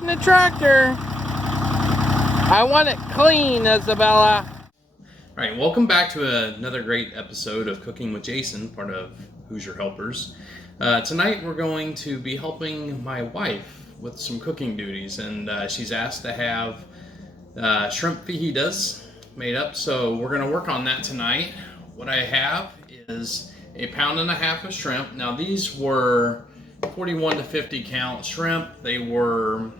In the tractor. I want it clean, Isabella. All right, welcome back to another great episode of Cooking with Jason, part of Huser Helpers. Tonight we're going to be helping my wife with some cooking duties, and she's asked to have shrimp fajitas made up, so we're going to work on that tonight. What I have is 1.5 pounds of shrimp. Now these were 41 to 50 count shrimp. They were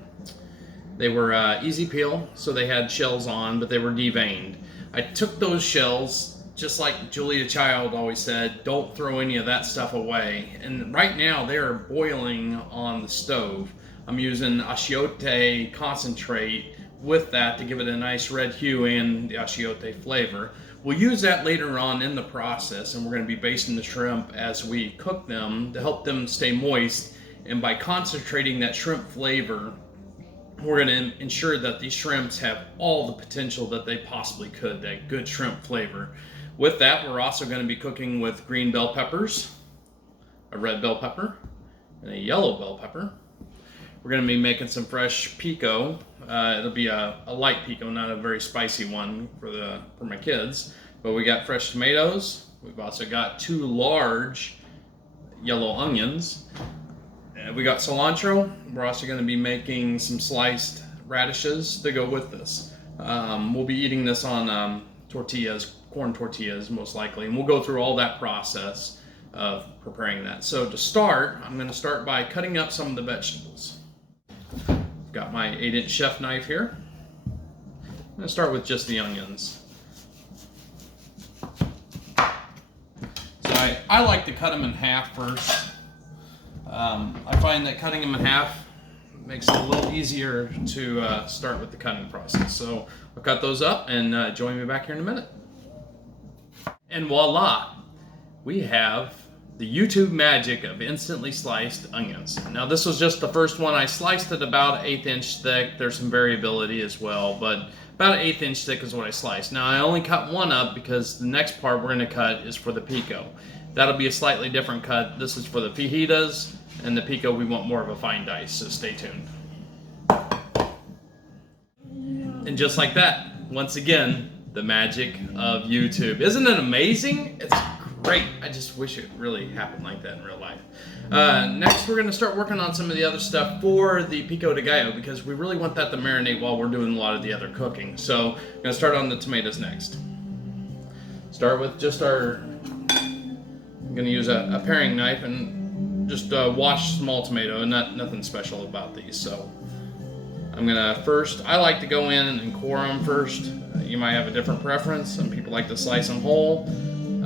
easy peel, so they had shells on, but they were deveined. I took those shells, just like Julia Child always said, don't throw any of that stuff away. And right now they are boiling on the stove. I'm using achiote concentrate with that to give it a nice red hue and the achiote flavor. We'll use that later on in the process, and we're going to be basting the shrimp as we cook them to help them stay moist. And by concentrating that shrimp flavor, we're going to ensure that these shrimps have all the potential that they possibly could, that good shrimp flavor. With that, we're also going to be cooking with green bell peppers, a red bell pepper, and a yellow bell pepper. We're going to be making some fresh pico. It'll be a light pico, not a very spicy one for my kids. But we got fresh tomatoes. We've also got 2 large yellow onions. We got cilantro. We're also going to be making some sliced radishes to go with this. We'll be eating this on tortillas, corn tortillas most likely, and we'll go through all that process of preparing that. So to start, I'm going to start by cutting up some of the vegetables. I've got my 8-inch chef knife here. I'm going to start with just the onions. So I like to cut them in half first. I find that cutting them in half makes it a little easier to start with the cutting process. So I'll cut those up and join me back here in a minute. And voila, we have the YouTube magic of instantly sliced onions. Now this was just the first one. I sliced it about 1/8 inch thick. There's some variability as well, but about 1/8 inch thick is what I sliced. Now I only cut one up because the next part we're going to cut is for the pico. That'll be a slightly different cut. This is for the fajitas, and the pico we want more of a fine dice, so stay tuned. And just like that, once again, the magic of YouTube. Isn't it amazing? It's great. I just wish it really happened like that in real life. Next, we're going to start working on some of the other stuff for the pico de gallo, because we really want that to marinate while we're doing a lot of the other cooking. So I'm going to start on the tomatoes next. Start with just I'm going to use a paring knife and just wash small tomato, and nothing special about these. So I'm going to first, I like to go in and core them first. You might have a different preference. Some people like to slice them whole.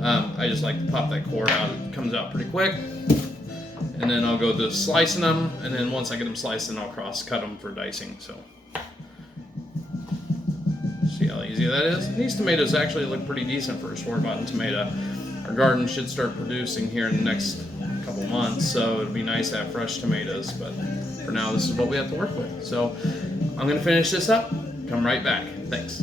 I just like to pop that core out. It comes out pretty quick. And then I'll go to slicing them, and then once I get them sliced, then I'll cross cut them for dicing. So see how easy that is? And these tomatoes actually look pretty decent for a store-bought tomato. Our garden should start producing here in the next couple months, so it'll be nice to have fresh tomatoes, but for now this is what we have to work with. So I'm going to finish this up, come right back. Thanks.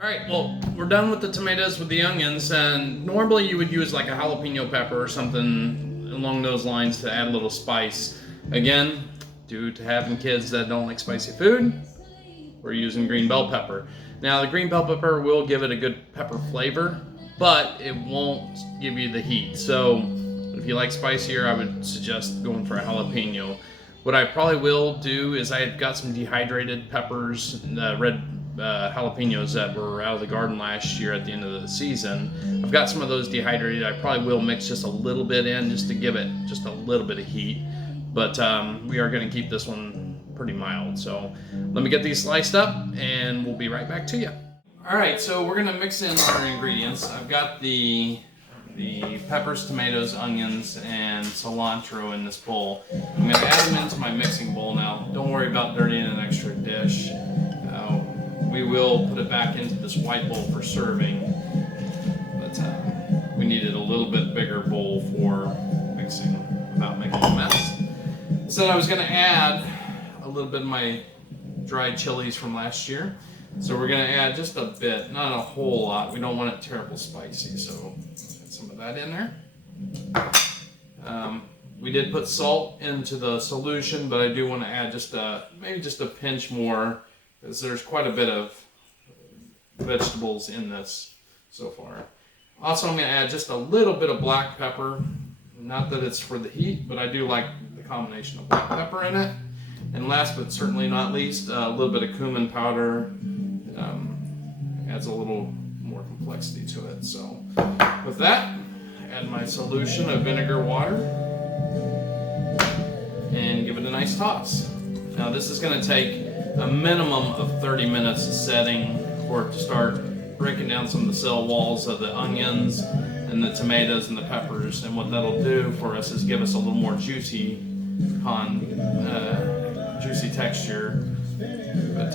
Alright, well, we're done with the tomatoes with the onions, and normally you would use like a jalapeno pepper or something along those lines to add a little spice. Again, due to having kids that don't like spicy food, we're using green bell pepper. Now the green bell pepper will give it a good pepper flavor, but it won't give you the heat. So if you like spicier, I would suggest going for a jalapeno. What I probably will do is I've got some dehydrated peppers, red jalapenos that were out of the garden last year at the end of the season. I've got some of those dehydrated. I probably will mix just a little bit in just to give it just a little bit of heat. But we are going to keep this one pretty mild. So let me get these sliced up and we'll be right back to you. Alright, so we're going to mix in our ingredients. I've got the peppers, tomatoes, onions, and cilantro in this bowl. I'm going to add them into my mixing bowl now. Don't worry about dirtying an extra dish. We will put it back into this white bowl for serving, but we needed a little bit bigger bowl for mixing without making a mess. So I was going to add a little bit of my dried chilies from last year. So we're going to add just a bit, not a whole lot. We don't want it terrible spicy, so add some of that in there. We did put salt into the solution, but I do want to add maybe just a pinch more, because there's quite a bit of vegetables in this so far. Also, I'm going to add just a little bit of black pepper. Not that it's for the heat, but I do like the combination of black pepper in it. And last but certainly not least, a little bit of cumin powder. Adds a little more complexity to it. So with that, add my solution of vinegar water and give it a nice toss. Now this is going to take a minimum of 30 minutes of setting for it to start breaking down some of the cell walls of the onions and the tomatoes and the peppers. And what that'll do for us is give us a little more juicy texture. But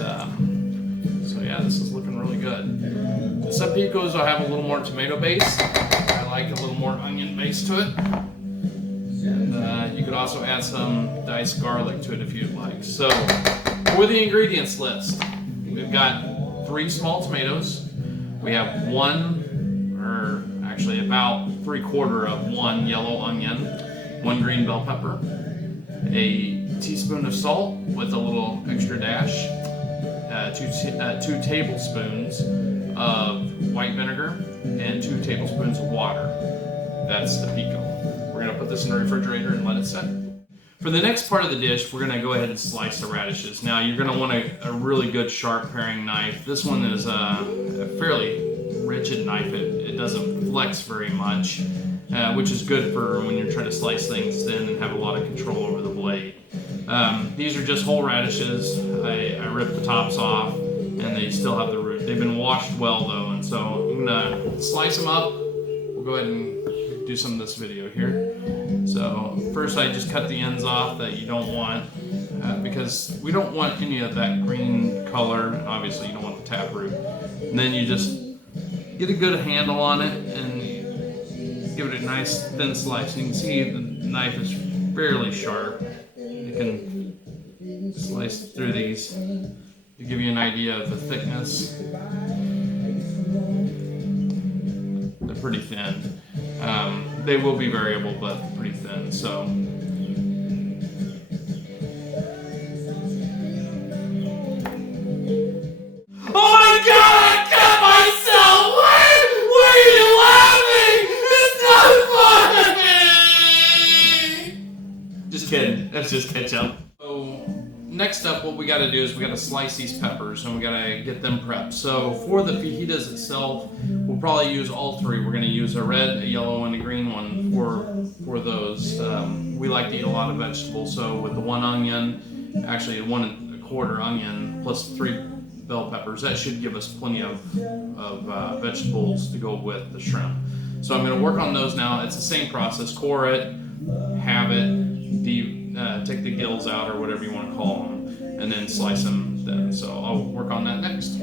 so yeah, this is looking really good. Some picos will have a little more tomato base. I like a little more onion base to it. And you could also add some diced garlic to it if you'd like. So for the ingredients list, we've got 3 small tomatoes. We have actually about 3/4 of 1 yellow onion, 1 green bell pepper, a teaspoon of salt with a little extra dash, 2 tablespoons of white vinegar, and 2 tablespoons of water. That's the pico. We're going to put this in the refrigerator and let it set. For the next part of the dish, we're going to go ahead and slice the radishes. Now, you're going to want a really good sharp paring knife. This one is a fairly rigid knife. It doesn't flex very much, which is good for when you're trying to slice things thin and have a lot of control over the blade. These are just whole radishes. I ripped the tops off, and they still have the root. They've been washed well, though, and so I'm going to slice them up. We'll go ahead and do some of this video here. So first I just cut the ends off that you don't want, because we don't want any of that green color, and obviously you don't want the taproot. And then you just get a good handle on it and give it a nice thin slice. And you can see the knife is fairly sharp. You can slice through these to give you an idea of the thickness. They're pretty thin. They will be variable, but pretty thin. So oh my God! I cut myself! Why are you laughing? It's not funny! Just kidding. That's just ketchup. So next up, what we got to do is we got to slice these peppers, and we got to get them prepped. So for the fajitas itself, we'll probably use all 3. We're going to use a red, a yellow, and a green one for those. We like to eat a lot of vegetables, so with the 1 onion, actually 1 1/4 onion plus 3 bell peppers, that should give us plenty of vegetables to go with the shrimp. So I'm going to work on those now. It's the same process: core it, halve it, take the gills out or whatever you want to call them, and then slice them then. So I'll work on that next.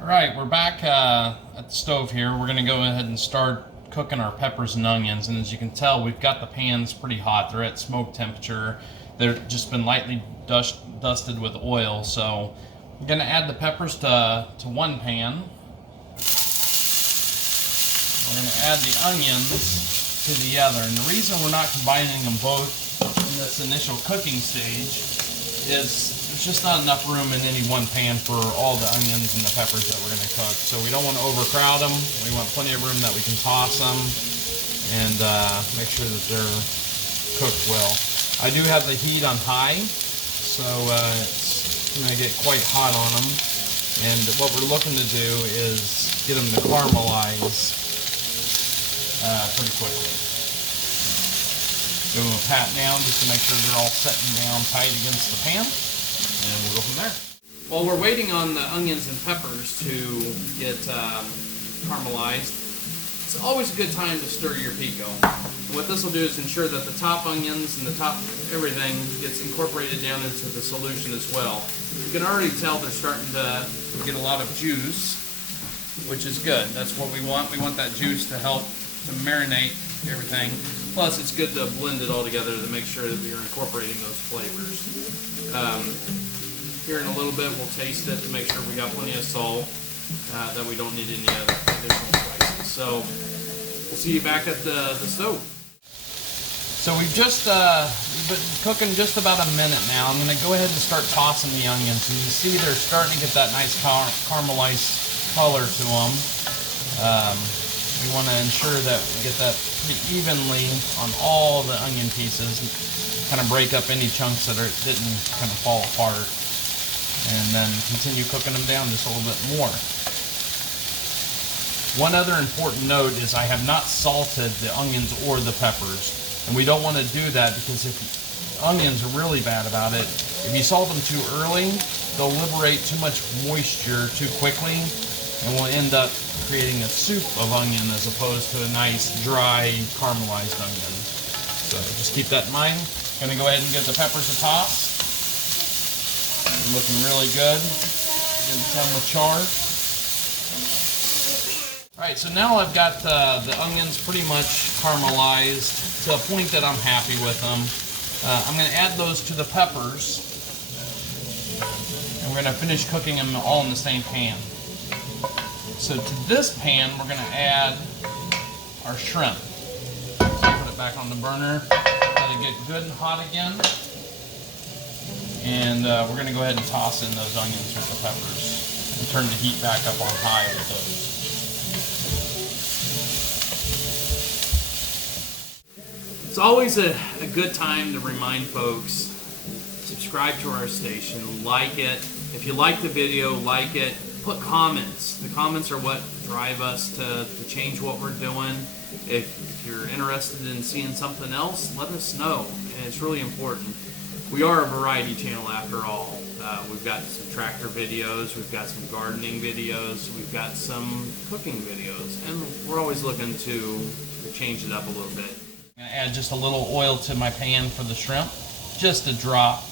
Alright, we're back at the stove here. We're going to go ahead and start cooking our peppers and onions, and as you can tell, we've got the pans pretty hot. They're at smoke temperature. They've just been lightly dusted with oil, so we're going to add the peppers to 1 pan. We're going to add the onions to the other, and the reason we're not combining them both in this initial cooking stage is there's just not enough room in any one pan for all the onions and the peppers that we're going to cook. So we don't want to overcrowd them. We want plenty of room that we can toss them and make sure that they're cooked well. I do have the heat on high, so it's going to get quite hot on them. And what we're looking to do is get them to caramelize pretty quickly. Give them a pat down just to make sure they're all setting down tight against the pan, and we'll go from there. While we're waiting on the onions and peppers to get caramelized, it's always a good time to stir your pico. And what this will do is ensure that the top onions and the top everything gets incorporated down into the solution as well. You can already tell they're starting to get a lot of juice, which is good. That's what we want. We want that juice to help to marinate everything. Plus, it's good to blend it all together to make sure that you're incorporating those flavors. Here in a little bit, we'll taste it to make sure we got plenty of salt, that we don't need any other additional spices. So we'll see you back at the stove. So we've been cooking just about a minute now. I'm going to go ahead and start tossing the onions. And you see they're starting to get that nice caramelized color to them. We want to ensure that we get that pretty evenly on all the onion pieces. Kind of break up any chunks that didn't kind of fall apart. And then continue cooking them down just a little bit more. One other important note is I have not salted the onions or the peppers. And we don't want to do that because if onions are really bad about it, if you salt them too early, they'll liberate too much moisture too quickly and we'll end up creating a soup of onion as opposed to a nice dry caramelized onion. So just keep that in mind. Gonna go ahead and give the peppers a toss. They're looking really good. Getting some with char. Alright, so now I've got the onions pretty much caramelized to a point that I'm happy with them. I'm going to add those to the peppers. And we're going to finish cooking them all in the same pan. So to this pan, we're going to add our shrimp. Put it back on the burner. Let it get good and hot again. And we're going to go ahead and toss in those onions with the peppers. And turn the heat back up on high with those. It's always a good time to remind folks, subscribe to our station, like it. If you like the video, like it, put comments. The comments are what drive us to change what we're doing. If you're interested in seeing something else, let us know. And it's really important. We are a variety channel after all. We've got some tractor videos, we've got some gardening videos, we've got some cooking videos, and we're always looking to change it up a little bit. I'm going to add just a little oil to my pan for the shrimp, just a drop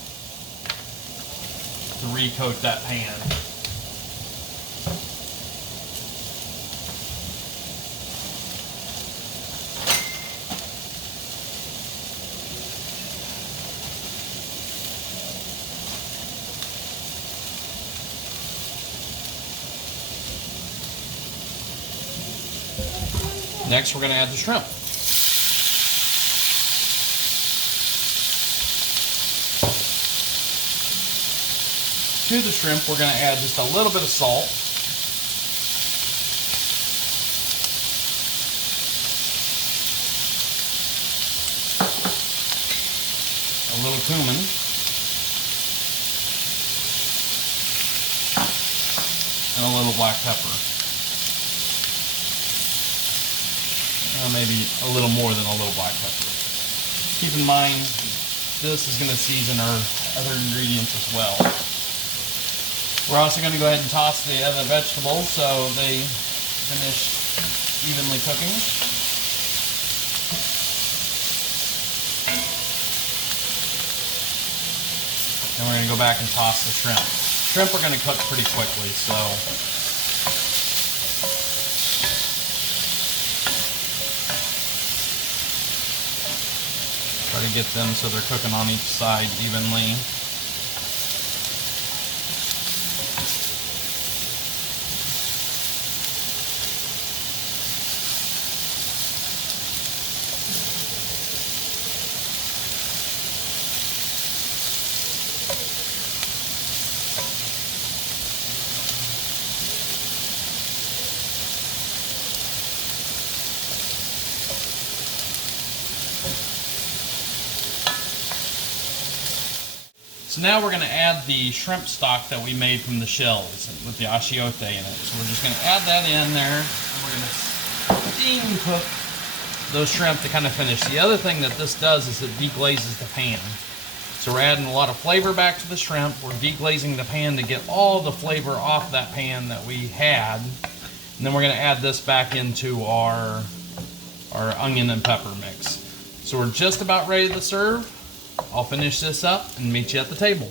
to recoat that pan. Next, we're going to add the shrimp. To the shrimp, we're going to add just a little bit of salt. A little cumin. And a little black pepper. Maybe a little more than a little black pepper. Keep in mind, this is going to season our other ingredients as well. We're also going to go ahead and toss the other vegetables so they finish evenly cooking. And we're going to go back and toss the shrimp. Shrimp are going to cook pretty quickly, so try to get them so they're cooking on each side evenly. So now we're going to add the shrimp stock that we made from the shells with the achiote in it. So we're just going to add that in there, and we're going to steam cook those shrimp to kind of finish. The other thing that this does is it deglazes the pan. So we're adding a lot of flavor back to the shrimp. We're deglazing the pan to get all the flavor off that pan that we had. And then we're going to add this back into our onion and pepper mix. So we're just about ready to serve. I'll finish this up and meet you at the table.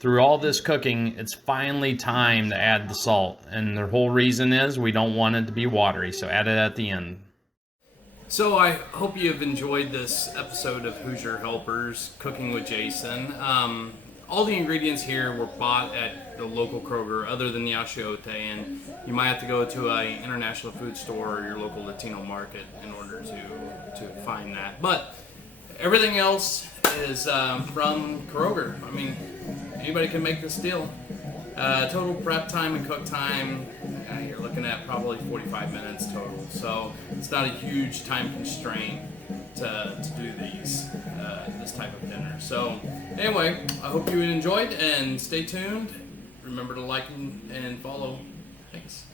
Through all this cooking, it's finally time to add the salt. And the whole reason is we don't want it to be watery, so add it at the end. So I hope you have enjoyed this episode of Hoosier Helpers Cooking with Jason. All the ingredients here were bought at the local Kroger, other than the achiote, and you might have to go to an international food store or your local Latino market in order to find that. But everything else is from Kroger. I mean, anybody can make this deal. Total prep time and cook time, you're looking at probably 45 minutes total. So it's not a huge time constraint to do this type of dinner. So anyway, I hope you enjoyed and stay tuned. Remember to like and follow. Thanks.